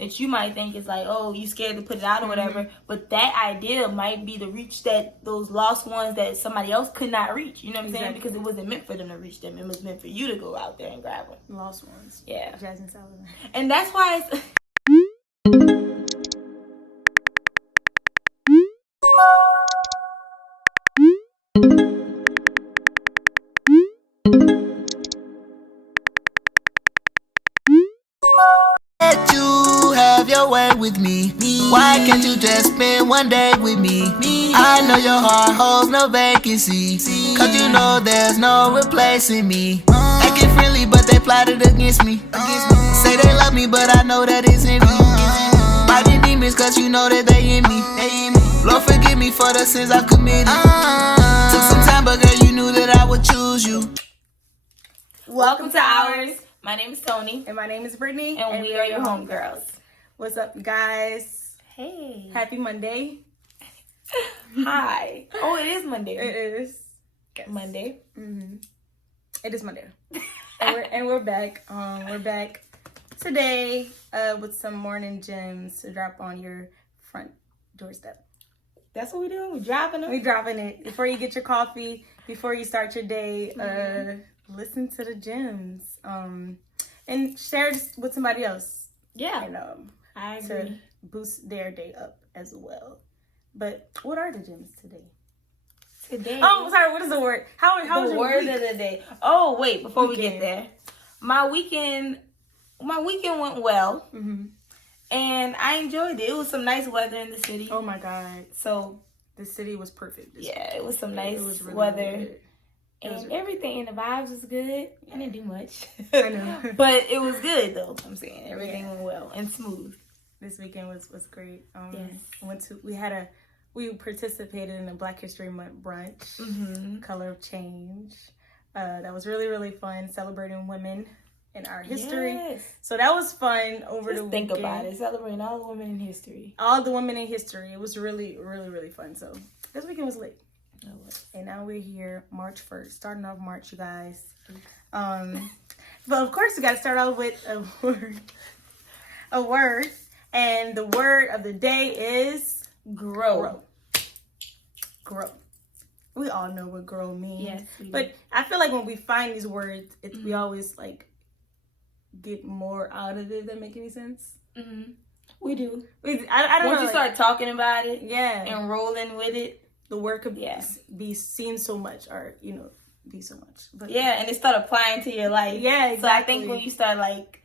that you might think is like, oh, you scared to put it out or whatever. But that idea might be the reach that those lost ones that somebody else could not reach. You know what I'm saying? Because it wasn't meant for them to reach them. It was meant for you to go out there and grab them. Lost ones. Yeah. Jasmine Sullivan. And that's why it's... Let you have your way with me. Why can't you just spend one day with me? I know your heart holds no vacancy, cause you know there's no replacing me. Acting friendly but they plotted against me. Say they love me but I know that it's envy. Fighting demons cause you know that they in me. Lord forgive me for the sins I've committed. Took some time but girl you knew that I would choose you. Welcome to Ours. My name is Tony. And my name is Brittany. And we are your homegirls. What's up, guys? Hey. Happy Monday. Hi. Oh, it is Monday. It is. Monday. Mm-hmm. It is Monday. and we're back. We're back today with some morning gems to drop on your front doorstep. That's what we're doing. We're dropping them. We're dropping it. Before you get your coffee, before you start your day, listen to the gems. And share it with somebody else. Yeah. And I agree. to boost their day up as well. But what are the gems today? Today. Oh, sorry. What is the word? How was the your word week? of the day? Oh, wait. Before we get there, my weekend went well, and I enjoyed it. It was some nice weather in the city. Oh my God! So the city was perfect. It was some nice really, weather. Really and everything and the vibes was good. I didn't do much. I know. But it was good though. I'm saying everything went well and smooth. This weekend was great. Yes. We participated in a Black History Month brunch, Color of Change. That was really, really fun, celebrating women in our history. Yes. So that was fun over the weekend. Think about it, celebrating all the women in history. All the women in history. It was really, really, really fun. So this weekend was lit. And now we're here, March 1st, starting off March, you guys. But of course, we got to start off with a word. And the word of the day is grow. Grow. We all know what grow means. Yes, but I feel like when we find these words, we always like get more out of it. Does that make any sense? We do. I don't know. Once you start talking about it, and rolling with it, the word could be seen so much, or be so much. But and it start applying to your life. Yeah, exactly. So I think when you start like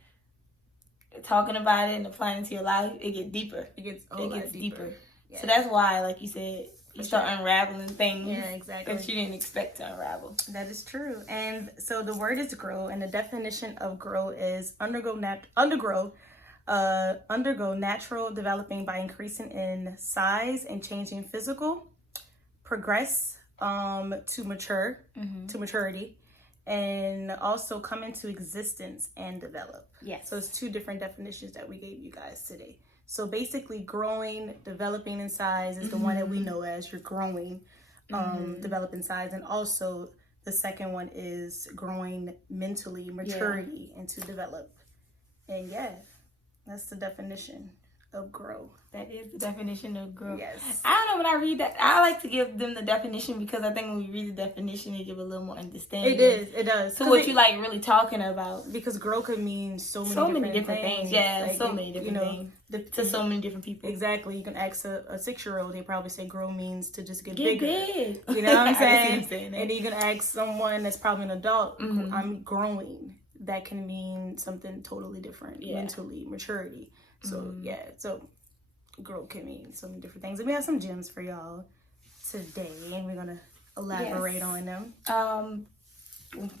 talking about it and applying it to your life, it gets deeper. It gets deeper. Yeah. So that's why, like you said, you start unraveling things. Yeah, exactly. That you didn't expect to unravel. That is true. And so the word is grow, and the definition of grow is undergo natural developing by increasing in size and changing physical, progress to mature, to maturity, and also come into existence and develop. Yes. So it's two different definitions that we gave you guys today. So basically growing, developing in size is the one that we know as you're growing, develop in size. And also the second one is growing mentally, maturity, and to develop. And that's the definition of grow. That is the definition of grow. Yes. I don't know, when I read that, I like to give them the definition because I think when we read the definition, it gives a little more understanding. It does. So what you like really talking about. Because grow could mean so many different things. Yeah, like, so many different things. To so many different people. Exactly. You can ask a 6-year-old, they probably say grow means to just get bigger. Big. You know what I'm saying? And then you can ask someone that's probably an adult, I'm growing. That can mean something totally different. Mentally, maturity. So so grow can mean so many different things. And we have some gems for y'all today, and we're gonna elaborate on them.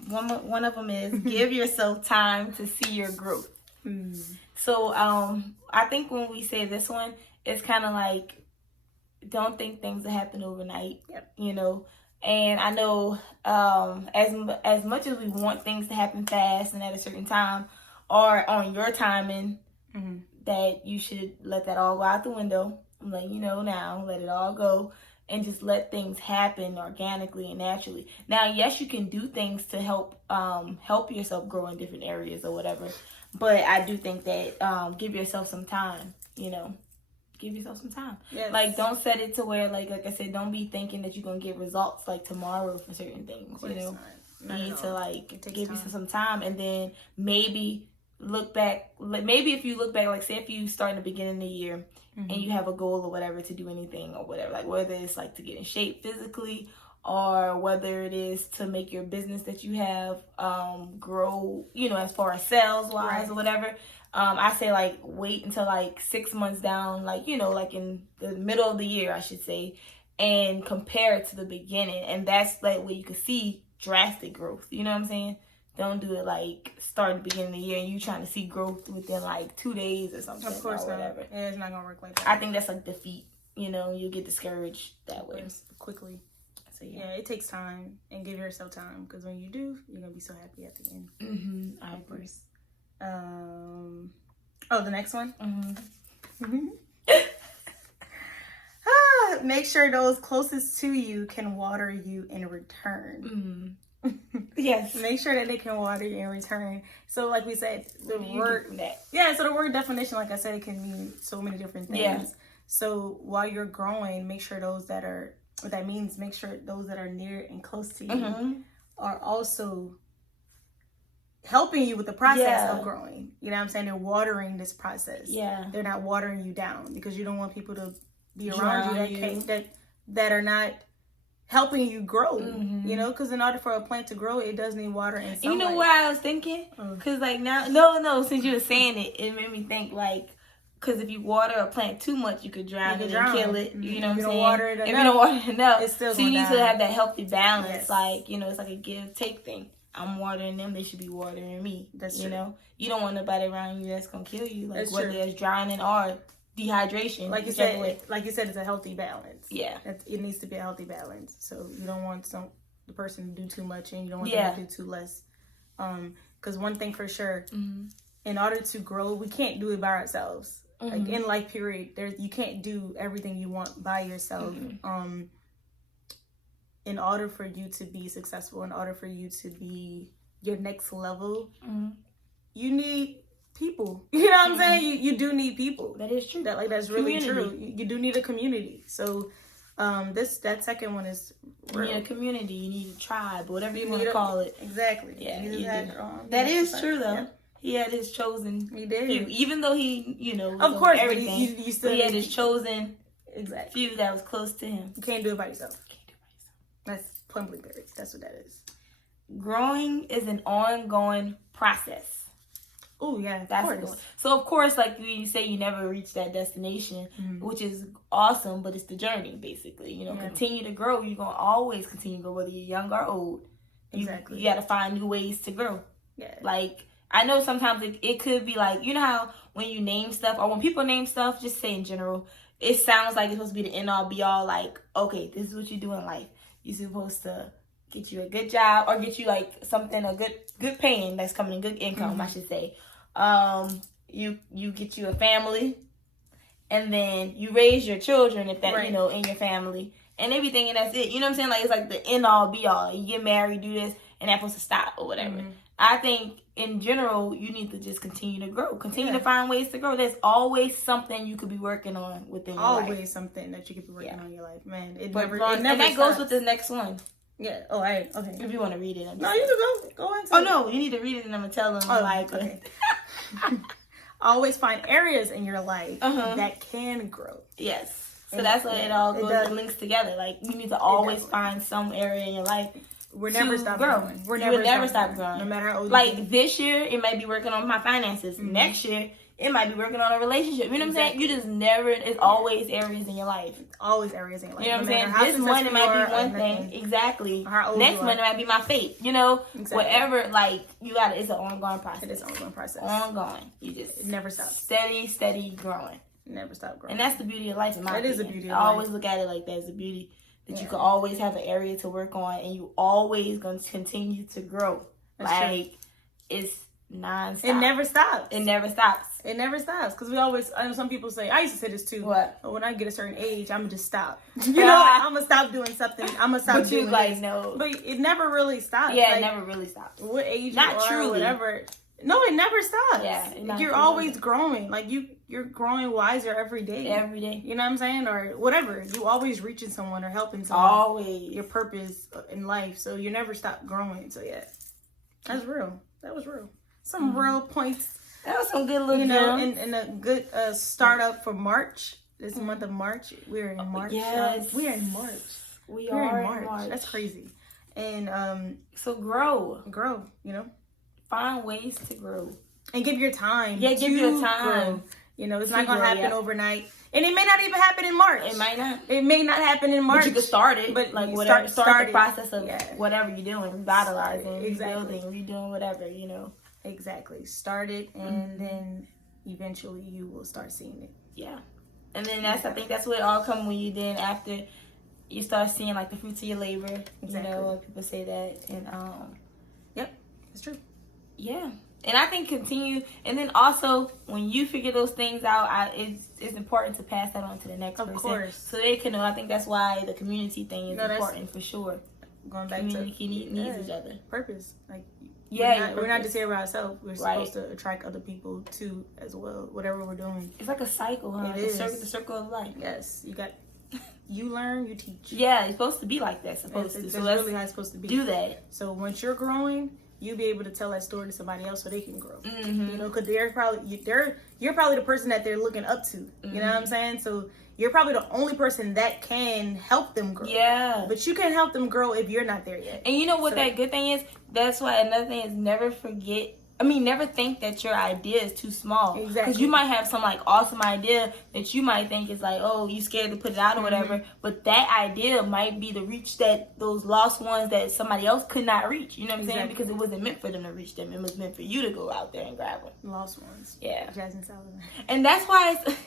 One of them is give yourself time to see your growth. So I think when we say this one, it's kind of like, don't think things will happen overnight. And I know as much as we want things to happen fast and at a certain time or on your timing, that you should let that all go out the window. I'm letting you know now, let it all go and just let things happen organically and naturally. Now, yes, you can do things to help yourself grow in different areas or whatever, But I do think that give yourself some time, you know. Give yourself some time. Yes. Like, don't set it to where, like I said, don't be thinking that you're going to get results, like, tomorrow for certain things, you know. You need to, like, give yourself some time, and then maybe look back. Like, maybe if you look back, like, say if you start in the beginning of the year and you have a goal or whatever to do anything or whatever, like, whether it's, like, to get in shape physically or whether it is to make your business that you have grow, you know, as far as sales-wise or whatever. I say, like, wait until, like, 6 months down, like, you know, like, in the middle of the year, I should say, and compare it to the beginning. And that's, like, where you can see drastic growth. You know what I'm saying? Don't do it, like, start at the beginning of the year and you trying to see growth within, like, 2 days or something. Of course or whatever. not. Yeah, it's not going to work like that. I think that's, like, defeat. You know, you get discouraged that way. Quickly. So, yeah, it takes time, and give yourself time, because when you do, you're going to be so happy at the end. Mm-hmm. I agree. The next one. Make sure those closest to you can water you in return. Yes. Make sure that they can water you in return. So, like we said, the word so the word definition, like I said, it can mean so many different things. Yeah. So while you're growing, make sure those that are near and close to you are also helping you with the process of growing. You know what I'm saying? They're watering this process. Yeah. They're not watering you down, because you don't want people to be around you that are not helping you grow. You know, because in order for a plant to grow, it does need water and sunlight. You know what I was thinking? Because, like, now, no, since you were saying it, it made me think, like, because if you water a plant too much, you could drown it and kill it. You know what I'm saying? If you don't water it enough, it's still going to die. So you need to have that healthy balance. Yes. Like, you know, it's like a give-take thing. I'm watering them, they should be watering me. That's true. You know? You don't want nobody around you that's going to kill you. Like, that's whether it's drowning or dehydration. Like you said, it's a healthy balance. Yeah. It needs to be a healthy balance. So you don't want the person to do too much, and you don't want them to do too less. Because one thing for sure, in order to grow, we can't do it by ourselves. Like, in life period, you can't do everything you want by yourself. In order for you to be successful, in order for you to be your next level, you need people. You know what I'm saying? You do need people. That is true. That's really true. You do need a community. So that second one is real. You need a community. You need a tribe, whatever you want to call it. Exactly. Yeah, you do. That is true, though. Yeah. He had his chosen few. Even though he, you know, of course, everything, you still he had his chosen few that was close to him. You can't do it by yourself. That's plumbly berries. That's what that is. Growing is an ongoing process. Oh, yeah, that's a good one. So, of course, like you say, you never reach that destination, which is awesome, but it's the journey, basically. You know, continue to grow. You're going to always continue to grow, whether you're young or old. Exactly. You got to find new ways to grow. Yeah. Like, I know sometimes it could be like, you know how when you name stuff, or when people name stuff, just say in general, it sounds like it's supposed to be the end-all, be-all, like, okay, this is what you do in life. You're supposed to get you a good job, or get you, like, something, a good paying that's coming in, good income, I should say. You get you a family, and then you raise your children, if that, you know, in your family, and everything, and that's it. You know what I'm saying? Like, it's like the end-all, be-all. You get married, do this, and that's supposed to stop, or whatever. I think, in general, you need to just continue to grow. Continue to find ways to grow. There's always something you could be working on within your life. Always something that you could be working on in your life. Man, it never and that goes with the next one. Yeah. Oh, okay. If you want to read it. No, you can go into it. Oh, no. You need to read it, and I'm going to tell them. Okay. Always find areas in your life that can grow. Yes. So that's what it all goes and links together. Like, you need to always find some area in your life. We're never stop growing. You will never stop growing. No matter how old you get. This year, it might be working on my finances. Next year, it might be working on a relationship. You know what I'm saying? You just never, it's always areas in your life. Always areas in your life. You know what I'm saying? This month it might be one thing. Exactly. Next month it might be my faith. You know? Whatever, like, you got to, it's an ongoing process. It is an ongoing process. Ongoing. You just. It never stops. Steady growing. Never stop growing. And that's the beauty of life, in my opinion. It is the beauty of life. I always look at it like that. It's the beauty. That you can always have an area to work on, and you always going to continue to grow. That's like, true. It's nonstop. It never stops. It never stops. It never stops. Because we always, I know some people say, I used to say this too. What? When I get a certain age, I'm going to just stop. You know, like, I'm going to stop doing something. I'm going to stop doing this. No. But it never really stops. Yeah, like, it never really stops. What age not you are, truly. Whatever. No, it never stops. Yeah, you're always growing. Like you're growing wiser every day. Every day. You know what I'm saying? Or whatever. You always reaching someone or helping someone. Always. Your purpose in life. So you never stop growing. So yeah, that's real. That was real. Some real points. That was some good little, and a good startup for March. This month of March. We're in March. Yes. We're in March. We're in March. That's crazy. And so grow. You know. Find ways to grow. And give your time. Yeah, give your time. Grow. You know, it's not going to happen overnight. And it may not even happen in March. It might not. It may not happen in March. But you can start it. But like whatever. Start the process of whatever you're doing. Revitalizing, rebuilding, redoing whatever, you know. Exactly. Start it and then eventually you will start seeing it. Yeah. And then I think that's what it all comes when you then after you start seeing like the fruits of your labor. Exactly. You know, people say that. And yep, it's true. Yeah. And I think continue, and then also when you figure those things out, it's important to pass that on to the next person. Of course. So they can know. I think that's why the community thing is important for sure. Going back community needs each other. Purpose. Like we're not just here by ourselves. We're supposed to attract other people too as well. Whatever we're doing. It's like a cycle, huh? It is. The circle of life. Yes. You learn, you teach. Yeah, it's supposed to be like that. So that's really how it's supposed to be. Do that. So once you're growing, you'll be able to tell that story to somebody else so they can grow. Mm-hmm. You know, because you're probably the person that they're looking up to. You know what I'm saying? So you're probably the only person that can help them grow. Yeah. But you can't help them grow if you're not there yet. And you know what that good thing is? That's why another thing is never think that your idea is too small. Exactly. Because you might have some like awesome idea that you might think is like, oh, you scared to put it out or whatever. But that idea might be the reach that those lost ones that somebody else could not reach. You know what I'm saying? Because it wasn't meant for them to reach them. It was meant for you to go out there and grab them. Lost ones. Yeah. Jasmine Sullivan. And that's why it's...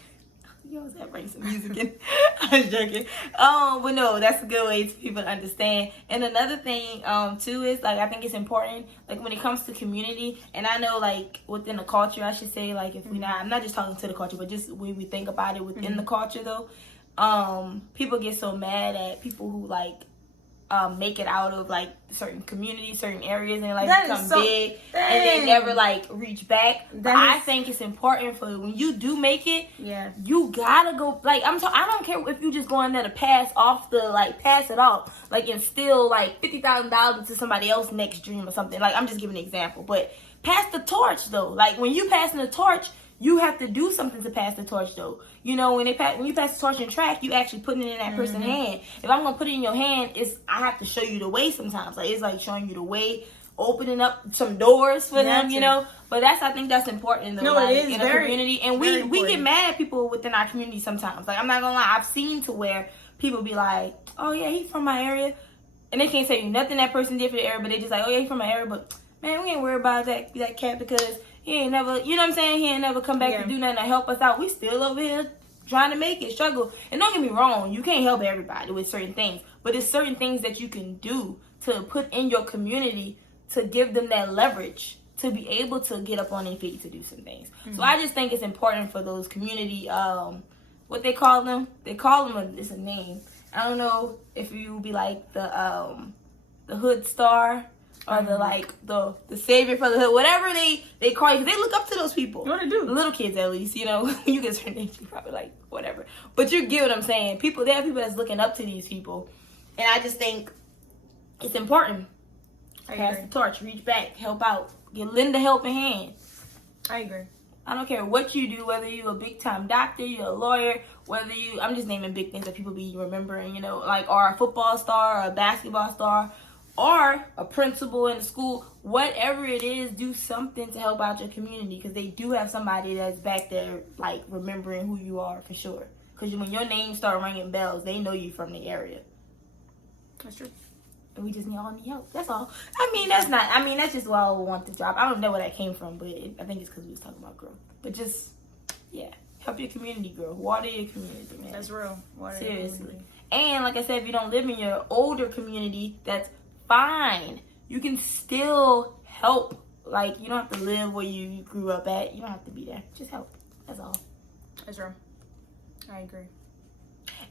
You always have to bring some music in. I'm joking. But no, that's a good way for people to understand. And another thing, too, is like I think it's important, like when it comes to community, and I know like within the culture, I should say, like if I'm not just talking to the culture, but just when we think about it within the culture though, people get so mad at people who like make it out of like certain communities, certain areas, and like become big, and they never like reach back. I think it's important for when you do make it. Yeah, you gotta go. Like I don't care if you just go in there to pass it off, like and steal like $50,000 to somebody else's next dream or something. Like I'm just giving an example, but pass the torch though. Like when you passing the torch, you have to do something to pass the torch, though. You know, when you pass the torch in track, you actually putting it in that person's hand. If I'm gonna put it in your hand, I have to show you the way sometimes. Like it's like showing you the way, opening up some doors for them, you know. But I think that's important though. No, like, it is in a community, and we get mad at people within our community sometimes. Like I'm not gonna lie, I've seen to where people be like, oh yeah, he's from my area, and they can't say nothing that person did for the area, but they just like, oh yeah, he's from my area, but man, we ain't worried about that cat because he ain't never, you know what I'm saying? He ain't never come back to do nothing to help us out. We still over here trying to make it, struggle. And don't get me wrong, you can't help everybody with certain things. But there's certain things that you can do to put in your community to give them that leverage to be able to get up on their feet to do some things. So I just think it's important for those community, what they call them? They call them, it's a name. I don't know if you would be like the hood star. Or the savior for the hood, whatever they call you, because they look up to those people. What they do? The little kids, at least, you know. You get certain names, you probably like whatever. But you get what I'm saying. There are people that's looking up to these people, and I just think it's important. Pass the torch, reach back, help out, lend a helping hand. I agree. I don't care what you do, whether you're a big time doctor, you're a lawyer, I'm just naming big things that people be remembering, you know, like or a football star, or a basketball star. Or a principal in the school, whatever it is, do something to help out your community because they do have somebody that's back there, like, remembering who you are for sure. Because when your name start ringing bells, they know you from the area. That's true. And we just all need help. That's all. That's just what I want to drop. I don't know where that came from, but I think it's because we was talking about growth. But just, help your community grow. Water your community, man. That's real. Seriously. And like I said, if you don't live in your older community, that's fine. You can still help. Like, you don't have to live where you grew up at. You don't have to be there. Just help. That's all. That's true. I agree.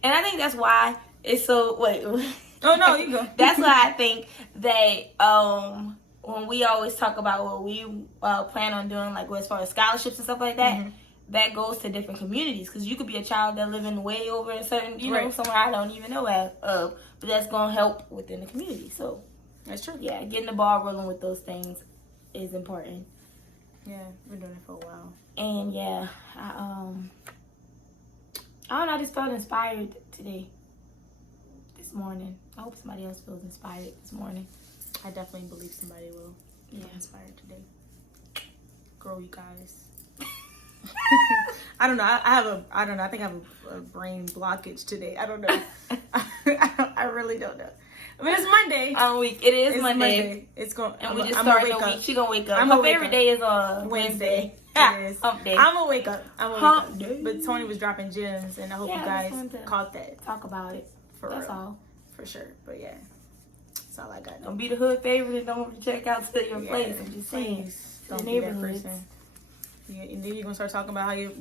And I think that's why it's so... Wait. Oh, no, you go. That's why I think that when we always talk about what we plan on doing, like as far as scholarships and stuff like that, that goes to different communities. Because you could be a child that living way over a certain, you know, somewhere I don't even know of, but that's going to help within the community. So that's true. Yeah, getting the ball rolling with those things is important. Yeah, we've been doing it for a while. And yeah, I don't know, I just felt inspired today, this morning. I hope somebody else feels inspired this morning. I definitely believe somebody will be inspired today. Grow, you guys. I don't know. I think I have a brain blockage today. I don't know. I really don't know. I mean, it's Monday. It's Monday. It's going. And we just started the week. She gonna wake up. Her favorite day is Wednesday. It is. Hump day. I'm gonna wake up. Hump day. But Tony was dropping gems, and I hope you guys caught that. Talk about it. That's all. For sure. But yeah, that's all I got. Don't be the hood favorite and don't check out to your place. I'm just saying. Don't be that person. Yeah, and then you're gonna start talking about how your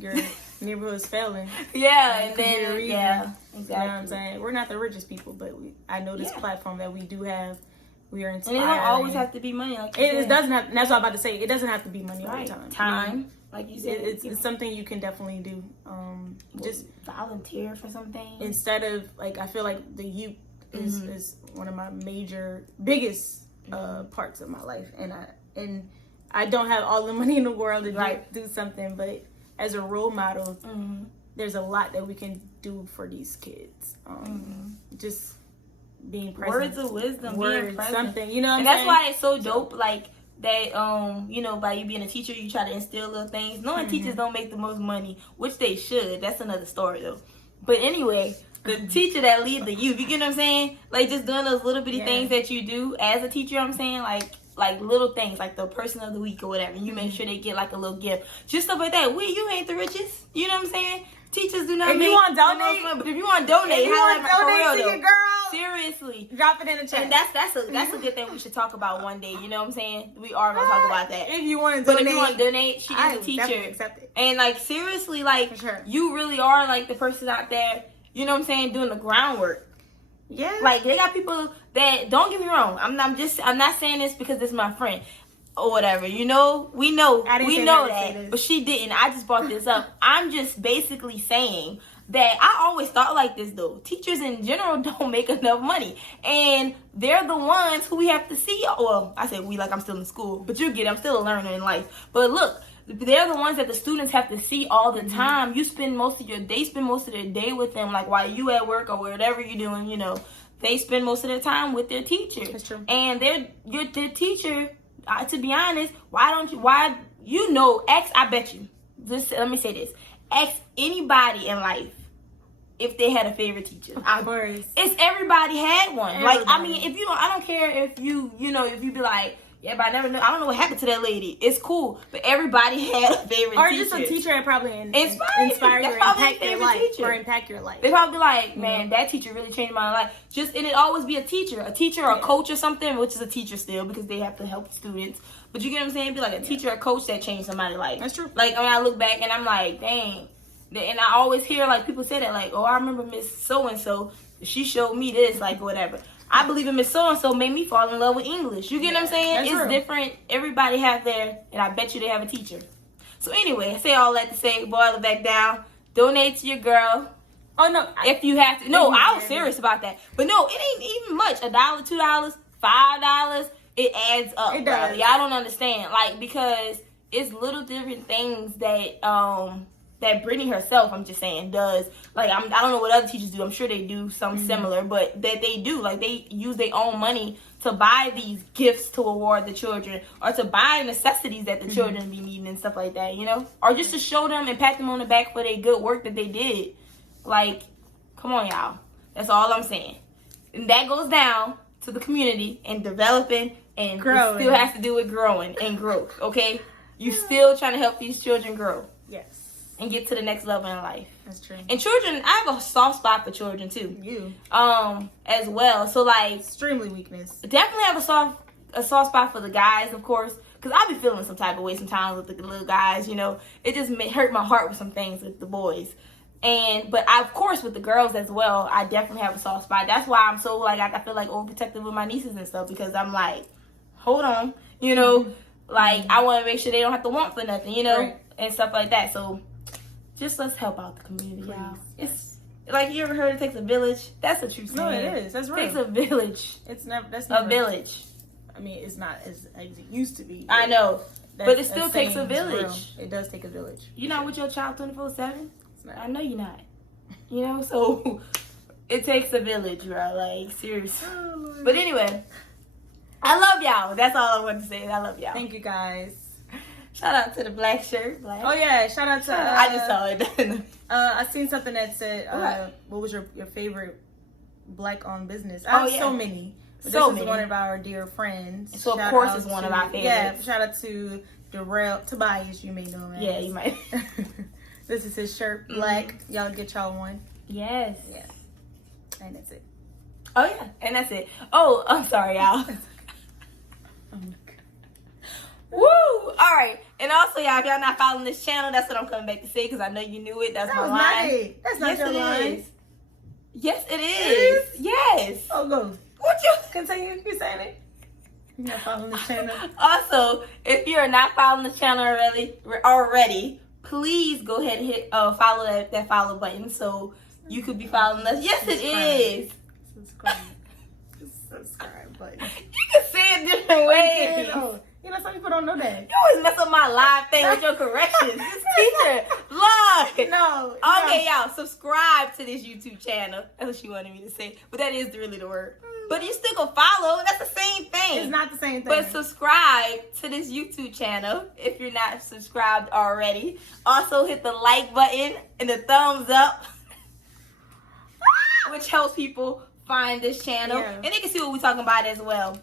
neighborhood is failing. Yeah, and then exactly. You know what I'm saying? We're not the richest people, but I know this platform that we do have. We are inspired. And it don't always have to be money. Like it doesn't have. That's what I'm about to say. It doesn't have to be money all the time. Time, like you said, it's something you can definitely do. Just volunteer for something instead of like. I feel like the youth is one of my biggest parts of my life, and I don't have all the money in the world to do something, but as a role model, there's a lot that we can do for these kids. Just being present. Words of wisdom, being present. Something, you know what I'm saying? And that's why it's so dope, like, that, you know, by you being a teacher, you try to instill little things. Knowing teachers don't make the most money, which they should. That's another story, though. But anyway, the teacher that lead the youth, you get what I'm saying? Like, just doing those little bitty things that you do as a teacher, I'm saying, like little things, like the person of the week or whatever. You make sure they get like a little gift, just stuff like that. You ain't the richest, you know what I'm saying? Teachers do not make you want to donate, but if you want to donate, to your girl, seriously, drop it in the chat. And that's a good thing we should talk about one day. You know what I'm saying? We are gonna talk about that. If you want to donate, but if you want to donate, she is a teacher. Accept it. And like seriously, like you really are like the person out there. You know what I'm saying? Doing the groundwork. Yeah. Like they got people that, don't get me wrong. I'm not saying this because this is my friend or whatever. You know, we know that. But she didn't. I just brought this up. I'm just basically saying that I always thought like this though. Teachers in general don't make enough money. And they're the ones who we have to see. Well, I say we like I'm still in school. But you get it. I'm still a learner in life. But look, they're the ones that the students have to see all the time. You spend most of their day with them, like while you at work or whatever you're doing, you know. They spend most of their time with their teacher. That's true. And their teacher, to be honest, I bet you, let me say this, ask anybody in life if they had a favorite teacher. Of course. It's everybody had one. Everybody. Like, I mean, if you don't, I don't care if you be like, yeah, but I don't know what happened to that lady. It's cool, but everybody had a favorite or teacher. Or just a teacher that probably inspire you or impact your life. They probably be like, man, that teacher really changed my life. And it always be a teacher or a coach or something, which is a teacher still because they have to help students. But you get what I'm saying? Be like a teacher or coach that changed somebody's life. That's true. Like, when I look back and I'm like, dang. And I always hear like people say that, like, oh, I remember Miss So-and-so. She showed me this, like, whatever. I believe in Miss So-and-so made me fall in love with English. You get what I'm saying? It's true. Different. Everybody have and I bet you they have a teacher. So anyway, I say all that to say, boil it back down. Donate to your girl. Oh, no. If you have to. No, I was serious about that. But no, it ain't even much. $1, $2, $5. It adds up. It does. Bro. Y'all don't understand. Like, because it's little different things that Brittany herself, I'm just saying, does. Like, I don't know what other teachers do. I'm sure they do something similar, but that they do. Like, they use their own money to buy these gifts to award the children or to buy necessities that the children be needing and stuff like that, you know? Or just to show them and pat them on the back for their good work that they did. Like, come on, y'all. That's all I'm saying. And that goes down to the community and developing and growing. It still has to do with growing and growth, okay? You still trying to help these children grow. Yes. And get to the next level in life. That's true. And children, I have a soft spot for children too. You. As well. So like extremely weakness. Definitely have a soft spot for the guys, of course. Cause I be feeling some type of way sometimes with the little guys, you know. It just hurt my heart with some things with the boys. But of course with the girls as well, I definitely have a soft spot. That's why I'm so like I feel like overprotective with my nieces and stuff, because I'm like, hold on. You know, like I want to make sure they don't have to want for nothing. You know, Right. and stuff like that. So just let's help out the community, y'all. Please. It's like you ever heard it takes a village. That's a true saying. No, it is. That's It real. takes a village. It's never. That's A never, village. I mean, it's not as it used to be. I know, That- but it still that takes a saying is real. village. It does take a village. You're not with your child 24/7. not. I know you're not. You know, so it takes a village, bro. Like seriously. Oh, But anyway, I love y'all. That's all I want to say. I love y'all. Thank you guys. Shout out to the black shirt. Black. Oh yeah, shout out to. I just saw it. I seen something that said, what was your favorite black-owned business? I have so many. But So this many. is one of our dear friends. So of Shout course out it's one to- of our favorites. Yeah, shout out to Tobias, you may know him as. Yeah, you might. This is his shirt, black. Y'all get y'all one. Yes. Yeah. And that's it. Oh yeah, and that's it. Oh, I'm sorry, y'all. Oh my God. Woo! All right, and also, y'all, if y'all not following this channel, that's what I'm coming back to say because I know you knew it. That's That my was line. not it. That's not Yes, your it line. is. Yes, it is. Yes. Oh, go. What you? Continue. You saying it. You're not following the channel. Also, if you're not following the channel already, please go ahead and hit follow that follow button so you could be following us. Yes, it is. Subscribe. Subscribe button. You can say it different ways. Oh, you know, some people don't know that. You always mess up my live thing with your corrections. This teacher, Lord. No. Okay, y'all, subscribe to this YouTube channel. That's what she wanted me to say. But that is really the word. But you still can follow. That's the same thing. It's not the same thing. But subscribe to this YouTube channel if you're not subscribed already. Also, hit the like button and the thumbs up, which helps people find this channel. Yeah. And they can see what we're talking about as well.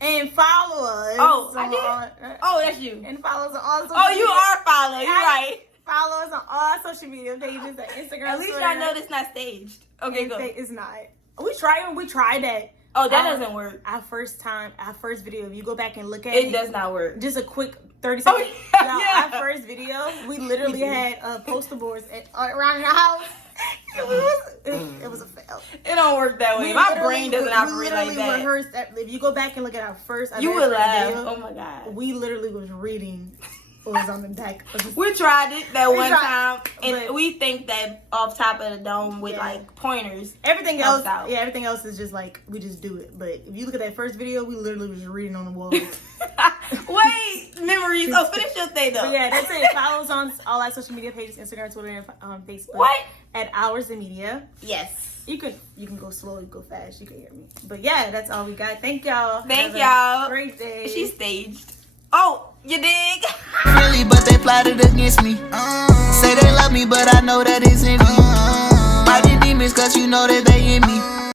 And follow us. Oh, I did? Oh, that's you. And follow us on all social Oh, media. you are following. You're right. Follow us on all social media pages, like Instagram. At least Twitter. y'all know this not staged. Okay, go. It's not. We tried that. Oh, that doesn't work. Our first video, if you go back and look at It does not work. Just a quick 30 Oh, seconds. yeah. Our first video, we literally had poster boards around the house. It was a fail. It don't work that way. My brain doesn't operate like that. Rehearsed if you go back and look at our You very would first laugh. video, Oh my God. we literally was reading what was on the back of the We tried it that one tried, time, and but- we think that off top of the dome with like pointers. Everything helps else, out. yeah, everything else is just like we just do it. But if you look at that first video, we literally was reading on the wall. Wait, memories. Oh, finish your thing though. But yeah, that's it. Follow us on all our social media pages: Instagram, Twitter, and Facebook. What? At Oursthemedia. Yes. You can go slow, you go fast. You can hear me. But yeah, that's all we got. Thank y'all. Thank Have a y'all. Great day. She's staged. Oh, you dig? Really, but they plotted against me. Say they love me, but I know that it's envy. Fighting demons, cause you know that they in me.